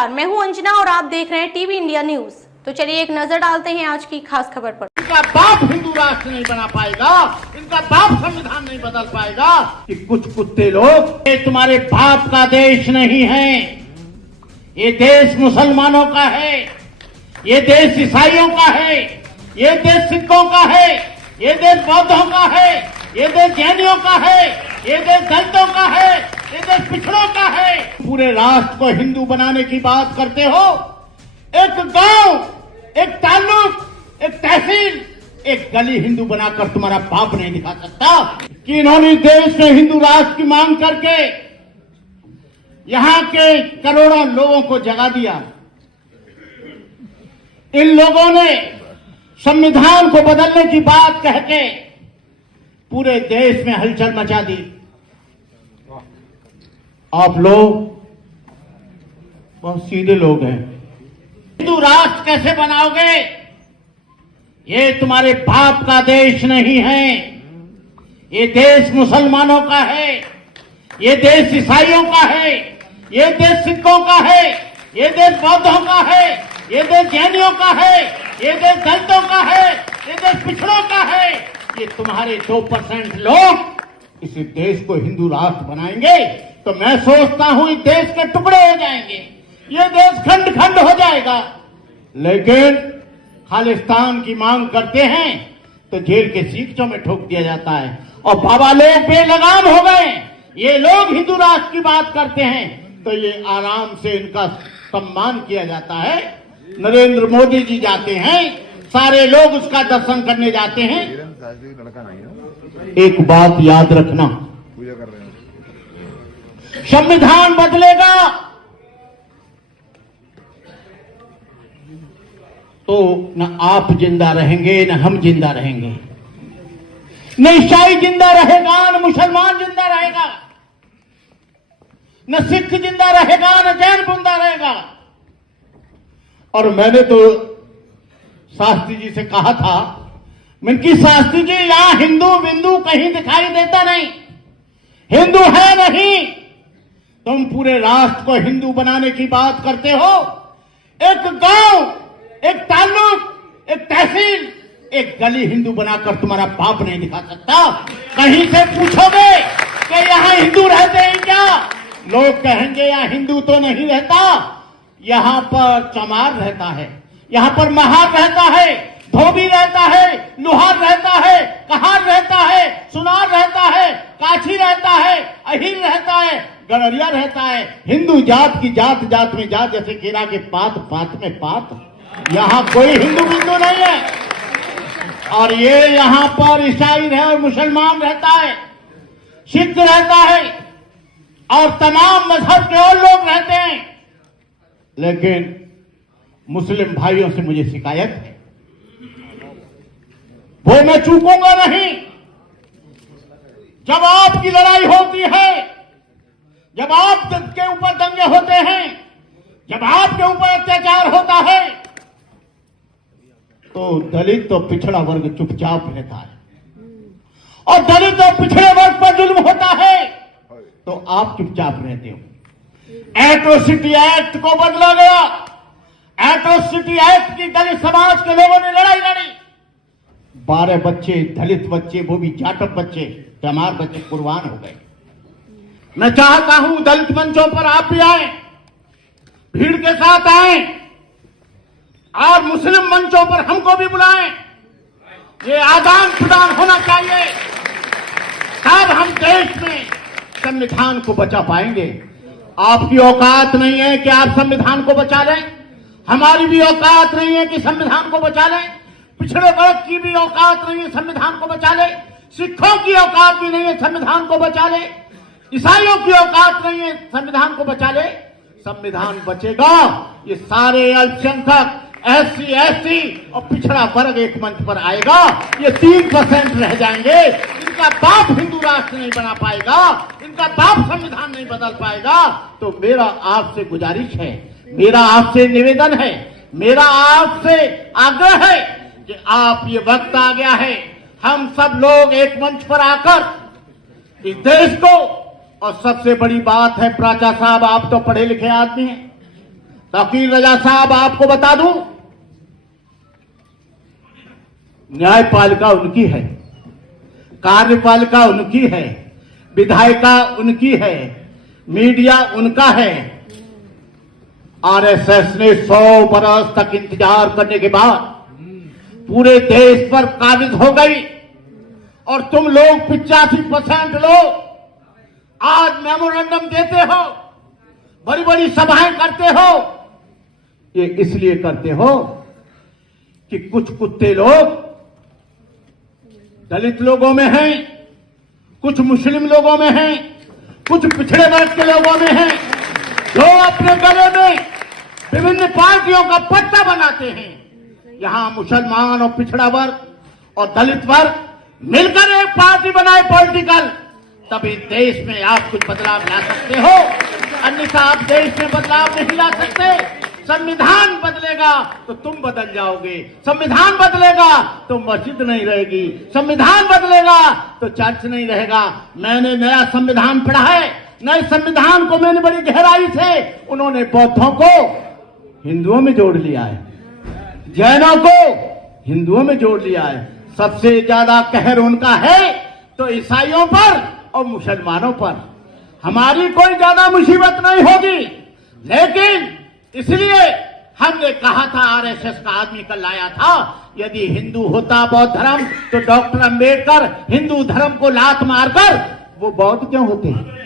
नमस्कार, मैं हूं अंजना और आप देख रहे हैं टीवी इंडिया न्यूज। तो चलिए एक नजर डालते हैं आज की खास खबर पर। इनका बाप हिंदू राष्ट्र नहीं बना पाएगा, इनका बाप संविधान नहीं बदल पाएगा कि कुछ कुत्ते लोग ये तुम्हारे बाप का देश नहीं है, ये देश मुसलमानों का है, ये देश ईसाइयों का है, ये देश सिखों का है, ये देश बौद्धों का है, ये देश जैनियों का है, ये देश दलितों का है, ये देश पिछड़ों का है। पूरे राष्ट्र को हिंदू बनाने की बात करते हो। एक गांव, एक ताल्लुक, एक तहसील, एक गली हिंदू बनाकर तुम्हारा बाप नहीं दिखा सकता कि इन्होंने देश में हिंदू राष्ट्र की मांग करके यहां के करोड़ों लोगों को जगा दिया। इन लोगों ने संविधान को बदलने की बात कह के पूरे देश में हलचल मचा दी। आप लोग बहुत सीधे लोग हैं। हिंदू राष्ट्र कैसे बनाओगे? ये तुम्हारे बाप का देश नहीं है, ये देश मुसलमानों का है, ये देश ईसाइयों का है, ये देश सिखों का है, ये देश बौद्धों का है, ये देश जैनियों का है, ये देश दलितों का है, ये देश पिछड़ों का है। ये तुम्हारे 2% लोग इस देश को हिंदू राष्ट्र बनाएंगे तो मैं सोचता हूं इस देश के टुकड़े हो जाएंगे, ये देश खंड खंड हो जाएगा। लेकिन खालिस्तान की मांग करते हैं तो जेल के सीखचों में ठोक दिया जाता है और बाबा लोग बेलगाम हो गए। ये लोग हिंदू राष्ट्र की बात करते हैं तो ये आराम से इनका सम्मान किया जाता है। नरेंद्र मोदी जी जाते हैं, सारे लोग उसका दर्शन करने जाते हैं। एक बात याद रखना, संविधान बदलेगा तो न आप जिंदा रहेंगे न हम जिंदा रहेंगे, न ईसाई जिंदा रहेगा न मुसलमान जिंदा रहेगा, न सिख जिंदा रहेगा न जैन जिंदा रहेगा। और मैंने तो शास्त्री जी से कहा था, मैंने शास्त्री जी यहां हिंदू बिंदु कहीं दिखाई देता नहीं, हिंदू है नहीं। तुम पूरे राष्ट्र को हिंदू बनाने की बात करते हो। एक गांव, एक ताल्लुक, एक तहसील, एक गली हिंदू बनाकर तुम्हारा बाप नहीं दिखा सकता। कहीं से पूछोगे कि यहां हिंदू रहते हैं क्या, लोग कहेंगे यहां हिंदू तो नहीं रहता, यहां पर चमार रहता है, यहां पर महार रहता है, धोबी रहता है, लुहार रहता है, कहार रहता है, सुनार रहता है, काछी रहता है, अहिर रहता है, गड़रिया रहता है। हिंदू जात की जात जात में जात, जैसे केरा के पात पात में पात। यहां कोई हिंदू बिंदु नहीं है। और ये यहां पर ईसाई है और मुसलमान रहता है, सिख रहता है और तमाम मजहब के और लोग रहते हैं। लेकिन मुस्लिम भाइयों से मुझे शिकायत है, वो मैं चूकूंगा नहीं। जब आपकी लड़ाई होती है, जब आपके ऊपर दंगे होते हैं, जब आपके ऊपर अत्याचार होता है तो दलित और पिछड़ा वर्ग चुपचाप रहता है, और दलित और पिछड़े वर्ग पर जुल्म होता है तो आप चुपचाप रहते हो। एट्रोसिटी एक्ट को बदला गया। एट्रोसिटी एक्ट की दलित समाज के लोगों ने लड़ाई लड़ी। 12 बच्चे, दलित बच्चे, वो भी जाटव बच्चे, चमार बच्चे कुर्बान हो गए। मैं चाहता हूं दलित मंचों पर आप भी आए, भीड़ के साथ आए, और मुस्लिम मंचों पर हमको भी बुलाएं। ये आदान प्रदान होना चाहिए, तब हम देश में संविधान को बचा पाएंगे। आपकी औकात नहीं है कि आप संविधान को बचा लें, हमारी भी औकात नहीं है कि संविधान को बचा लें, पिछड़े वर्ग की भी औकात नहीं है संविधान को बचा ले, सिखों की औकात भी नहीं है संविधान को बचा ले, ईसाइयों की औकात नहीं है संविधान को बचा ले। संविधान बचेगा, ये सारे अल्पसंख्यक, SC, ST और पिछड़ा वर्ग एक मंच पर आएगा। ये 3% रह जाएंगे। इनका बाप हिंदू राष्ट्र नहीं बना पाएगा, इनका बाप संविधान नहीं बदल पाएगा। तो मेरा आपसे गुजारिश है, मेरा आपसे निवेदन है, मेरा आपसे आग्रह है कि आप, ये वक्त आ गया है, हम सब लोग एक मंच पर आकर इस देश को, और सबसे बड़ी बात है प्राचा साहब, आप तो पढ़े लिखे आदमी हैं, वकील रजा साहब आपको बता दूं, न्यायपालिका उनकी है, कार्यपालिका उनकी है, विधायिका उनकी है, मीडिया उनका है। आरएसएस ने 100 बरस तक इंतजार करने के बाद पूरे देश पर काबिज हो गई और तुम लोग 85% लोग आज मेमोरेंडम देते हो, बड़ी बड़ी सभाएं करते हो। ये इसलिए करते हो कि कुछ कुत्ते लोग दलित लोगों में हैं, कुछ मुस्लिम लोगों में हैं, कुछ पिछड़े वर्ग के लोगों में हैं, जो अपने गले में विभिन्न पार्टियों का पट्टा बनाते हैं। यहां मुसलमान और पिछड़ा वर्ग और दलित वर्ग मिलकर एक पार्टी बनाए पॉलिटिकल, तभी देश में आप कुछ बदलाव ला सकते हो, अन्यथा आप देश में बदलाव नहीं ला सकते। संविधान बदलेगा तो तुम बदल जाओगे, संविधान बदलेगा तो मस्जिद नहीं रहेगी, संविधान बदलेगा तो चर्च नहीं रहेगा। मैंने नया संविधान पढ़ा है, नए संविधान को मैंने बड़ी गहराई से, उन्होंने बौद्धों को हिंदुओं में जोड़ लिया है, जैनों को हिंदुओं में जोड़ लिया है। सबसे ज्यादा कहर उनका है तो ईसाइयों पर और मुसलमानों पर। हमारी कोई ज्यादा मुसीबत नहीं होगी, लेकिन इसलिए हमने कहा था, आरएसएस का आदमी कल लाया था, यदि हिंदू होता बौद्ध धर्म तो डॉक्टर अंबेडकर हिंदू धर्म को लात मारकर वो बौद्ध क्यों होते हैं?